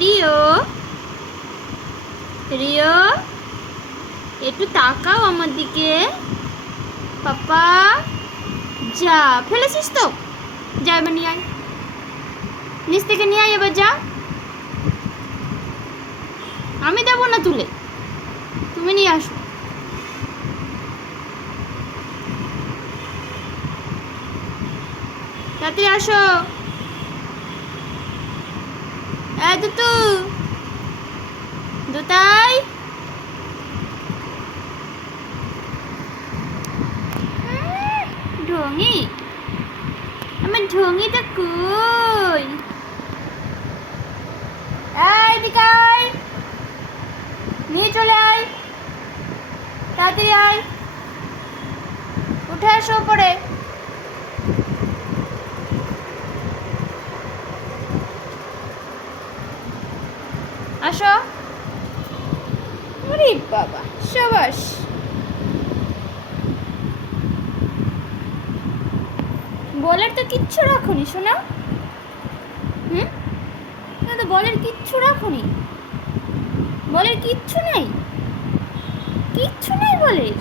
Rio, Rio, একটু তাকাও আমার দিকে। পাপা, যা ফেলেছিস তো, যা এবার নিয়ে আয়, নিচ থেকে নিয়ে আয় এবার, যা। আমি দেবো না তুলে, তুমি নিয়ে আসো। তাড়াতাড়ি আসো। দুতু, দুতাই, ঢঙি, আমার ঢঙিটা কই? এদিকে আয়, নিয়ে চলে আয়, তাড়াতাড়ি আয়, উঠে আসো পরে। আসো। আরে বাবা, সাবাস। বলের তো কিচ্ছু রাখুনি শোনা। না তো বলের কিচ্ছু রাখুনি, বলের কিচ্ছু নেই, কিচ্ছু নেই বলের।